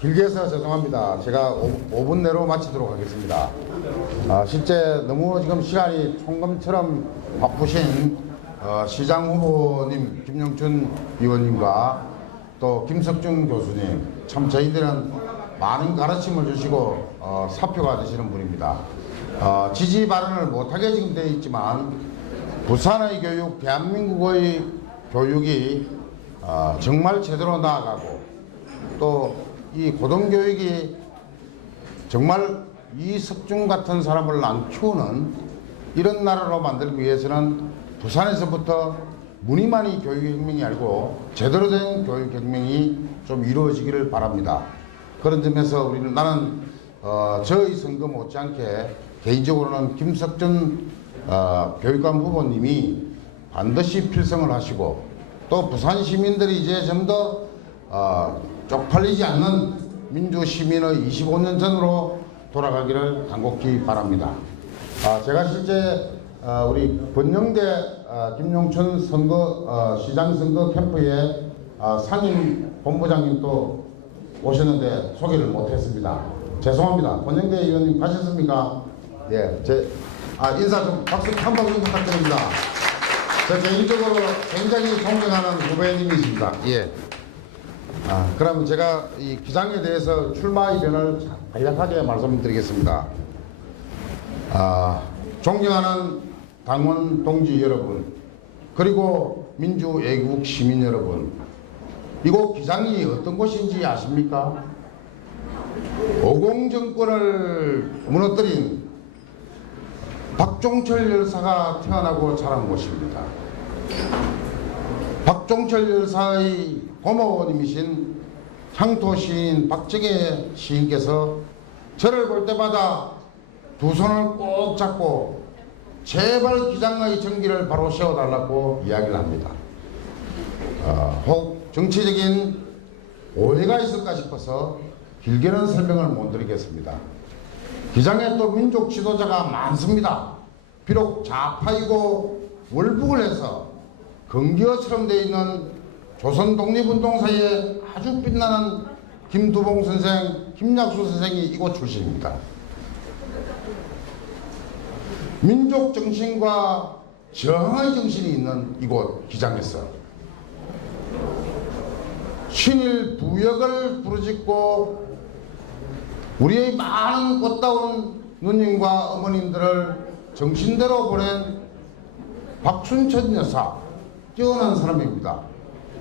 길게 해서 죄송합니다. 제가 5분 내로 마치도록 하겠습니다. 실제 너무 지금 시간이 총검처럼 바쁘신 시장 후보님 김영춘 의원님과 또 김석중 교수님, 참 저희들은 많은 가르침을 주시고 사표가 되시는 분입니다. 지지 발언을 못하게 지금 되어 있지만 부산의 교육, 대한민국의 교육이 정말 제대로 나아가고 또 이 고등교육이 정말 이석중 같은 사람을 안 키우는 이런 나라로 만들기 위해서는 부산에서부터 무늬만이 교육혁명이 아니고 제대로 된 교육혁명이 좀 이루어지기를 바랍니다. 그런 점에서 나는 저의 선거 못지않게 개인적으로는 김석준 교육감 후보님이 반드시 필승을 하시고 또 부산 시민들이 이제 좀 더 쪽팔리지 않는 민주시민의 25년 전으로 돌아가기를 간곡히 바랍니다. 제가 실제 우리 번영대 김용춘 시장 선거 캠프에 상임 본부장님 또 오셨는데 소개를 못했습니다. 죄송합니다. 번영대 의원님 가셨습니까? 예, 인사 좀 박수 한 번 부탁드립니다. 저 개인적으로 굉장히 존경하는 후배님이십니다. 예. 그러면 제가 이 기장에 대해서 출마 의견을 간략하게 말씀드리겠습니다. 존경하는 당원 동지 여러분, 그리고 민주애국 시민 여러분, 이곳 기장이 어떤 곳인지 아십니까? 50 정권을 무너뜨린 박종철 열사가 태어나고 자란 곳입니다. 박종철 열사의 고모님이신 향토 시인 박정혜 시인께서 저를 볼 때마다 두 손을 꼭 잡고 제발 기장의 정기를 바로 세워달라고 이야기를 합니다. 혹 정치적인 오해가 있을까 싶어서 길게는 설명을 못 드리겠습니다. 기장에 또 민족 지도자가 많습니다. 비록 좌파이고 월북을 해서 건기어처럼 되어 있는 조선 독립운동사에 아주 빛나는 김두봉 선생, 김약수 선생이 이곳 출신입니다. 민족 정신과 저항의 정신이 있는 이곳 기장에서 신일 부역을 부르짖고 우리의 많은 꽃다운 누님과 어머님들을 정신대로 보낸 박순천 여사, 뛰어난 사람입니다.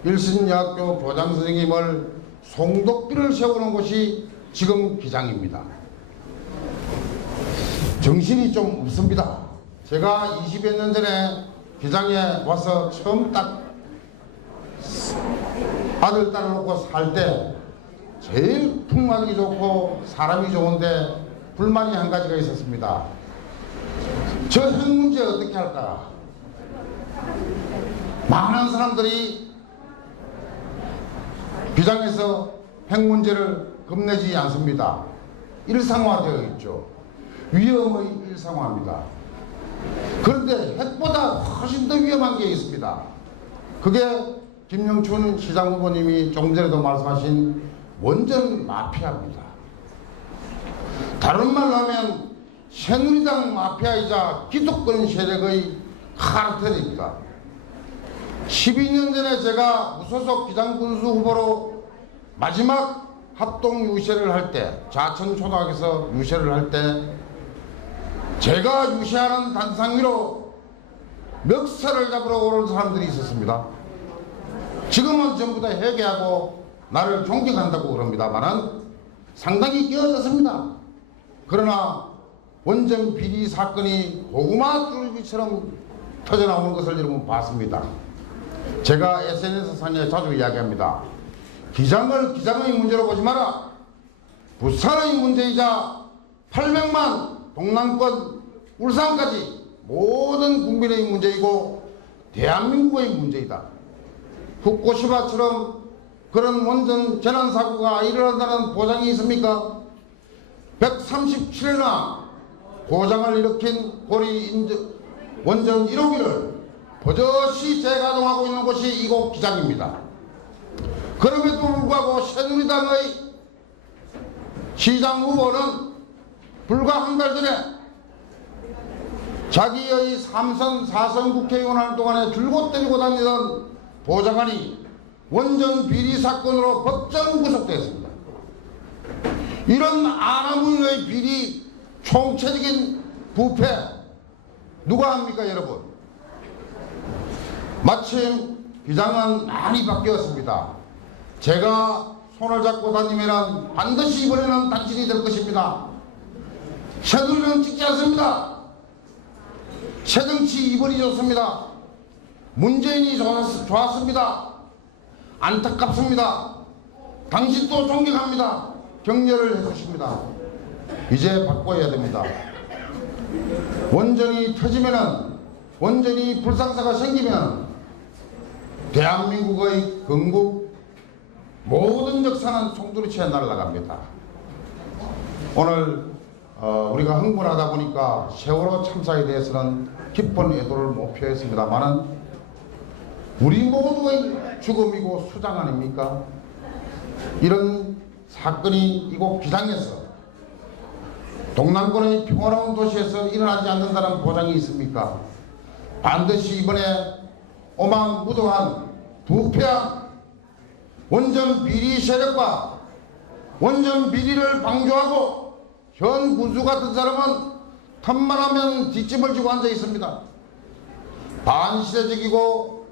일신여학교 교장선생님을 송독비를 세우는 곳이 지금 기장입니다. 정신이 좀 없습니다. 제가 20여 년 전에 기장에 와서 처음 딱 아들, 딸을 놓고 살 때 제일 풍막이 좋고 사람이 좋은데 불만이 한 가지가 있었습니다. 저 핵 문제 어떻게 할까? 많은 사람들이 기장에서 핵 문제를 겁내지 않습니다. 일상화되어 있죠. 위험의 일상화입니다. 그런데 핵보다 훨씬 더 위험한 게 있습니다. 그게 김영춘 시장 후보님이 조금 전에도 말씀하신 원전 마피아입니다. 다른 말로 하면 새누리당 마피아이자 기득권 세력의 카르텔입니다. 12년 전에 제가 무소속 기장군수 후보로 마지막 합동 유세를 할 때, 좌천초등학에서 유세를 할 때 제가 유세하는 단상 위로 멱살을 잡으러 오는 사람들이 있었습니다. 지금은 전부 다 회개하고 나를 존경한다고 그럽니다만은 상당히 끼어졌습니다. 그러나 원전 비리 사건이 고구마 뚫기처럼 터져나오는 것을 여러분 봤습니다. 제가 SNS상에 자주 이야기합니다. 기장의 문제로 보지 마라. 부산의 문제이자 800만 동남권 울산까지 모든 국민의 문제이고 대한민국의 문제이다. 후쿠시마처럼 그런 원전 재난사고가 일어난다는 보장이 있습니까? 137회나 고장을 일으킨 원전 1호기를 버젓이 재가동하고 있는 곳이 이곳 기장입니다. 그럼에도 불구하고 새누리당의 시장 후보는 불과 한 달 전에 자기의 3선 4선 국회의원 할 동안에 줄곧 때리고 다니던 보좌관이 원전 비리 사건으로 법정 구속되었습니다. 이런 아나무인의 비리 총체적인 부패 누가 합니까 여러분? 마침 기장은 많이 바뀌었습니다. 제가 손을 잡고 다니면 반드시 이번에는 당신이 될 것입니다. 새누리는 찍지 않습니다. 새정치 이번이 좋습니다. 문재인이 좋았습니다. 안타깝습니다. 당신도 존경합니다. 격려를 해주십니다. 이제 바꿔야 됩니다. 원전이 터지면은, 원전이 불상사가 생기면 대한민국의 건국 모든 역사는 송두리째 날아갑니다. 오늘 우리가 흥분하다 보니까 세월호 참사에 대해서는 깊은 애도를 못 표했습니다만은 우리 모두의 죽음이고 수장 아닙니까? 이런 사건이 이곳 기장에서 동남권의 평화로운 도시에서 일어나지 않는다는 보장이 있습니까? 반드시 이번에 오만무도한 부패한 원전 비리 세력과 원전 비리를 방조하고 현 군수 같은 사람은 틈만 하면 뒷짐을 지고 앉아 있습니다. 반시대적이고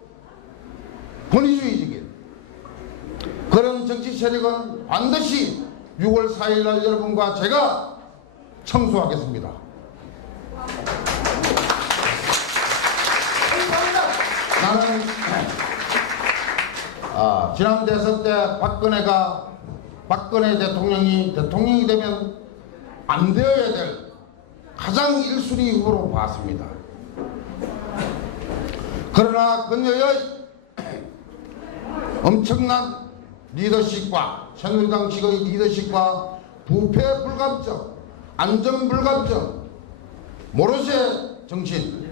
권위주의적인 그런 정치 세력은 반드시 6월 4일 날 여러분과 제가 청소하겠습니다. 나는 지난 대선 때 박근혜 대통령이 되면 안 되어야 될 가장 1순위 후보로 봤습니다. 그러나 그녀의 엄청난 리더십과 새누리당 측의 리더십과 부패 불감증, 안정 불감증, 모르쇠 정신,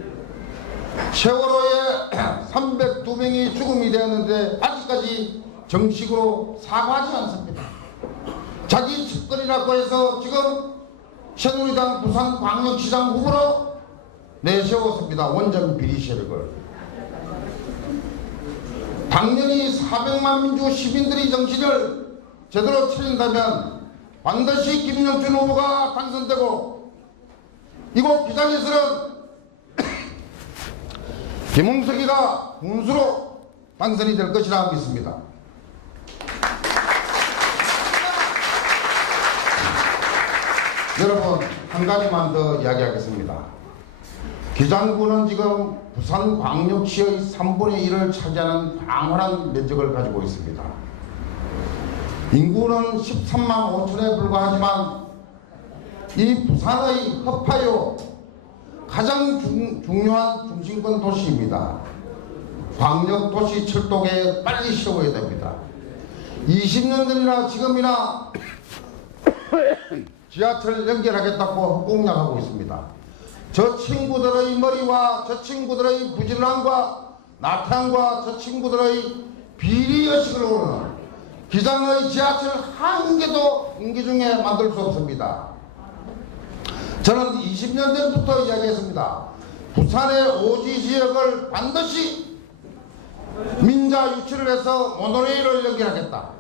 세월호에 302명이 죽음이 되었는데 아직까지 정식으로 사과하지 않습니다. 자기 측근이라고 해서 지금 새누리당 부산광역시장 후보로 내세웠습니다. 원전 비리 세력을. 당연히 400만 민주 시민들의 정신을 제대로 차린다면 반드시 김영춘 후보가 당선되고 이곳 기장에서는 김홍석이가 군수로 당선이 될 것이라 믿습니다. 여러분, 한 가지만 더 이야기하겠습니다. 기장구는 지금 부산광역시의 3분의 1을 차지하는 광활한 면적을 가지고 있습니다. 인구는 13만 5천에 불과하지만 이 부산의 허파요 가장 중요한 중심권 도시입니다. 광역도시 철도계에 빨리 세워야 됩니다. 20년 전이나 지금이나 지하철 연결하겠다고 공약하고 있습니다. 저 친구들의 머리와 저 친구들의 부지런함과 나태함과 저 친구들의 비리의식으로는 기장의 지하철 한 개도 임기 중에 만들 수 없습니다. 저는 20년 전부터 이야기했습니다. 부산의 오지 지역을 반드시 민자 유치를 해서 모노레일을 연결하겠다.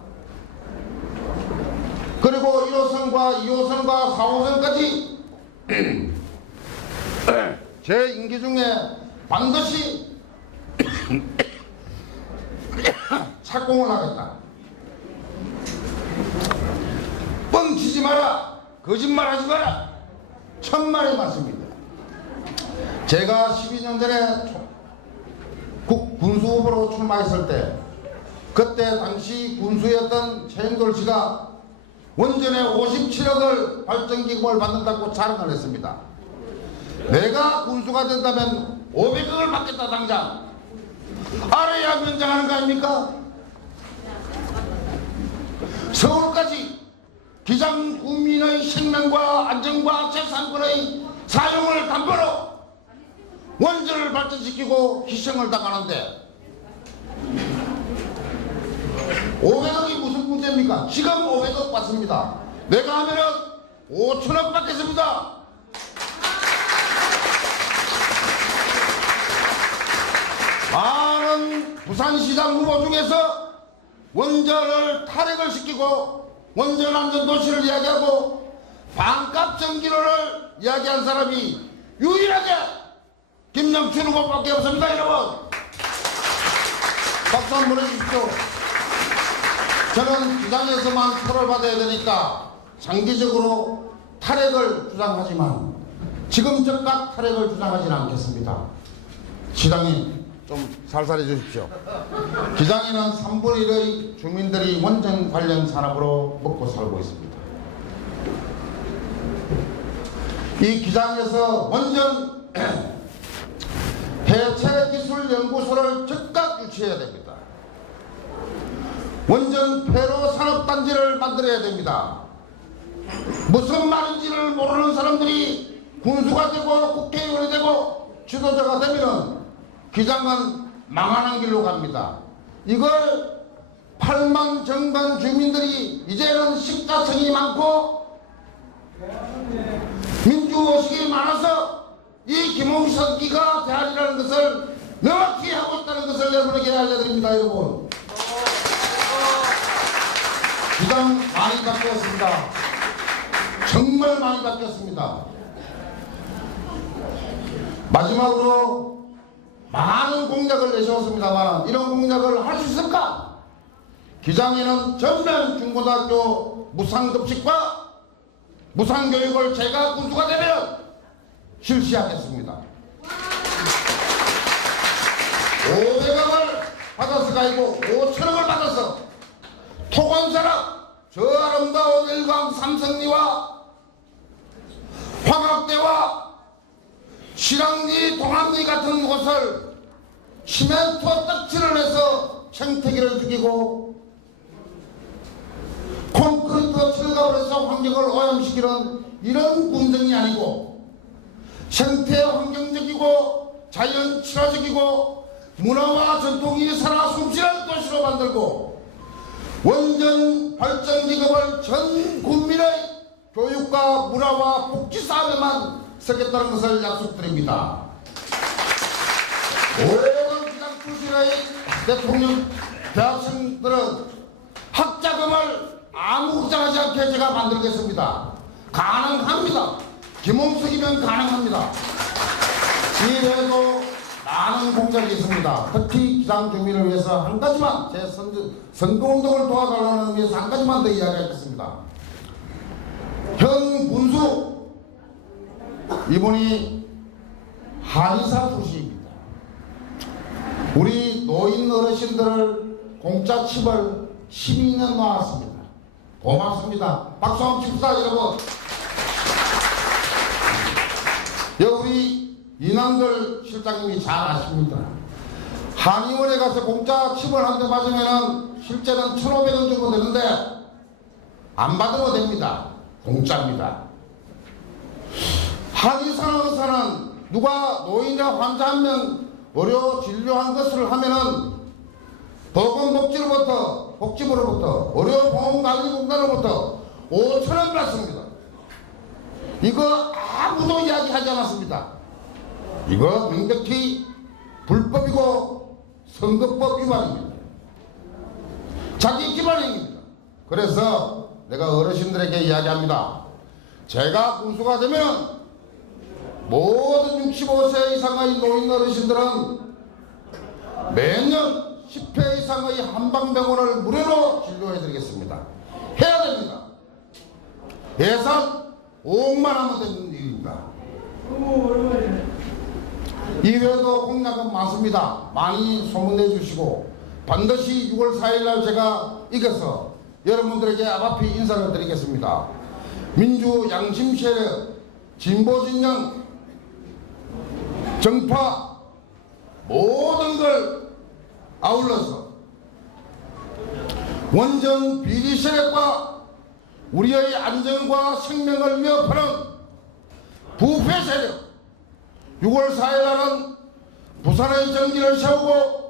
그리고 1호선과 2호선과 4호선까지 제 임기 중에 반드시 착공을 하겠다. 뻥치지 마라. 거짓말하지 마라. 천만의 말씀입니다. 제가 12년 전에 군수 후보로 출마했을 때 그때 당시 군수였던 최영돌 씨가 원전에 57억을 발전기금을 받는다고 자랑을 했습니다. 내가 군수가 된다면 500억을 받겠다 당장. 알아야 면장하는 거 아닙니까? 서울까지 기장 국민의 생명과 안전과 재산권의 사용을 담보로 원전을 발전시키고 희생을 당하는데 500억이 무슨 문제입니까? 지금 500억 받습니다. 내가 하면은 5천억 받겠습니다. 많은 부산시장 후보 중에서 원전을 탈핵을 시키고 원전 안전도시를 이야기하고 반값 전기료를 이야기한 사람이 유일하게 김영춘 후보밖에 없습니다. 여러분 박수 한번 보내주십시오. 저는 기장에서만 표를 받아야 되니까 장기적으로 탈핵을 주장하지만 지금 즉각 탈핵을 주장하지는 않겠습니다. 시장님 좀 살살해 주십시오. 기장에는 3분의 1의 주민들이 원전 관련 산업으로 먹고 살고 있습니다. 이 기장에서 원전 해체기술연구소를 즉각 유치해야 됩니다. 원전 폐로 산업단지를 만들어야 됩니다. 무슨 말인지를 모르는 사람들이 군수가 되고 국회의원이 되고 지도자가 되면 기장은 망하는 길로 갑니다. 이걸 8만 정반 주민들이 이제는 식자성이 많고 민주의식이 많아서 이 김홍석기가 대안이라는 것을 명확히 하고 있다는 것을 여러분에게 알려드립니다. 여러분 기장 많이 바뀌었습니다. 정말 많이 바뀌었습니다. 마지막으로 많은 공약을 내세웠습니다만 이런 공약을 할 수 있을까? 기장에는 전면 중고등학교 무상급식과 무상교육을 제가 군수가 되면 실시하겠습니다. 500억을 받아서 가지고 5천억을 받아서 토건산업 저 아름다운 일광 삼성리와 화각대와 실랑리 동암리 같은 곳을 시멘트 떡칠을 해서 생태계를 죽이고 콘크리트 철갑을 해서 환경을 오염시키는 이런 군정이 아니고 생태 환경적이고 자연 친화적이고 문화와 전통이 살아 숨쉬는 도시로 만들고 원전 발전기금을 전 국민의 교육과 문화와 복지 사업에만 쓰겠다는 것을 약속드립니다. 모든 기장 출신의 대통령 대학생들은 학자금을 아무 걱정하지 않게 제가 만들겠습니다. 가능합니다. 김홍석이면 가능합니다. 이외에도 많은 공약이 있습니다. 특히 기장 주민을 위해서 한 가지만 제 선거운동을 도와달라는 의미에서 한 가지만 더 이야기하겠습니다. 현 군수 이분이 한의사 출신입니다. 우리 노인 어르신들을 공짜 칩을 12년 놓았습니다. 고맙습니다. 박수 한번 칩시다 여러분. 우리 이남들 실장님이 잘 아십니다. 한의원에 가서 공짜 칩을 한 대 맞으면 실제는 1,500원 정도 되는데 안 받으면 됩니다. 공짜입니다. 한의사는 누가 노인이나 환자 한 명 의료 진료한 것을 하면은 복지부로부터 의료보험관리공단으로부터 5,000원 받습니다. 이거 아무도 이야기하지 않았습니다. 이거 명백히 불법이고 선거법 위반입니다. 자기 기반행위입니다. 그래서 내가 어르신들에게 이야기합니다. 제가 군수가 되면 모든 65세 이상의 노인 어르신들은 매년 10회 이상의 한방병원을 무료로 진료해드리겠습니다. 해야 됩니다. 예산 5억만 하면 되는 일입니다. 이외에도 공약은 많습니다. 많이 소문내 주시고 반드시 6월 4일날 제가 이겨서 여러분들에게 앞앞이 인사를 드리겠습니다. 민주 양심세력 진보진영 정파 모든 걸 아울러서 원전 비리 세력과 우리의 안전과 생명을 위협하는 부패 세력 6월 4일날은 부산의 정기를 세우고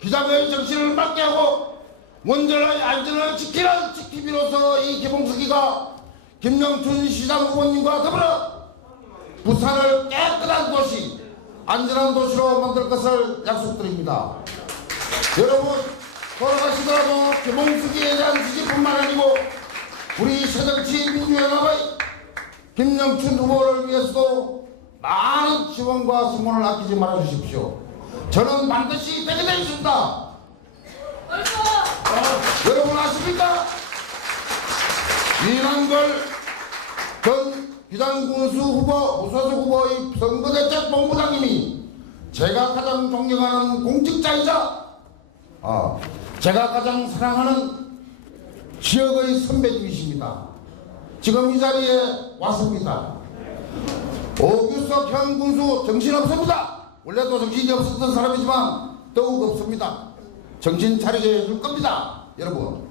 기장의 정신을 맞게 하고 원전의 안전을 지키기로서 이 김홍석이가 김영춘 시장 후보님과 더불어 부산을 깨끗한 도시, 안전한 도시로 만들 것을 약속드립니다. 여러분, 돌아가시더라도 김홍석이에 대한 지지뿐만 아니고 우리 새정치민주연합의 김영춘 후보를 위해서도 많은 지원과 성원을 아끼지 말아주십시오. 저는 반드시 되게 되어 있습니다. 여러분 아십니까? 이난걸 전 비상군수 후보, 무소속 후보의 선거대책본부장님이 제가 가장 존경하는 공직자이자 제가 가장 사랑하는 지역의 선배님이십니다. 지금 이 자리에 왔습니다. 오규석 현 군수 정신없습니다. 원래도 정신이 없었던 사람이지만 더욱 없습니다. 정신 차리게 해줄 겁니다. 여러분,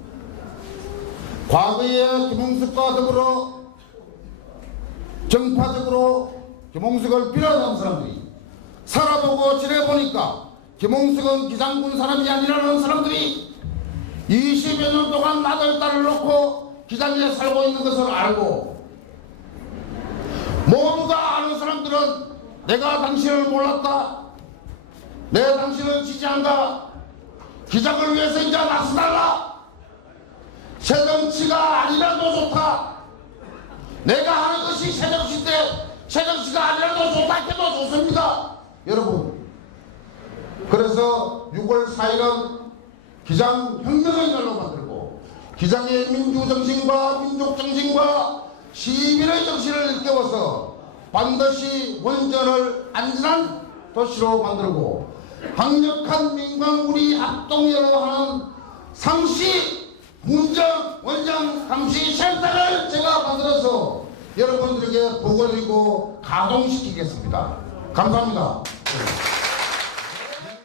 과거에 김홍석과 더불어 정파적으로 김홍석을 비난하는 사람들이 살아보고 지내보니까 김홍석은 기장군 사람이 아니라는 사람들이 20여 년 동안 아들, 딸을 놓고 기장에 살고 있는 것을 알고 모두가 아는 사람들은 내가 당신을 몰랐다, 내 당신을 지지한다, 기장을 위해서 이제 나서달라, 새정치가 아니라도 좋다, 내가 하는 것이 새정치인데 새정치가 아니라도 좋다 해도 좋습니다. 여러분, 그래서 6월 4일은 기장혁명의 날로 만들고 기장의 민주정신과 민족정신과 시민의 정신을 일깨워서 반드시 원전을 안전한 도시로 만들고 강력한 민간군이 합동으로 하는 상시 문정 원전 감시 센터를 제가 만들어서 여러분들에게 보고드리고 가동시키겠습니다. 감사합니다.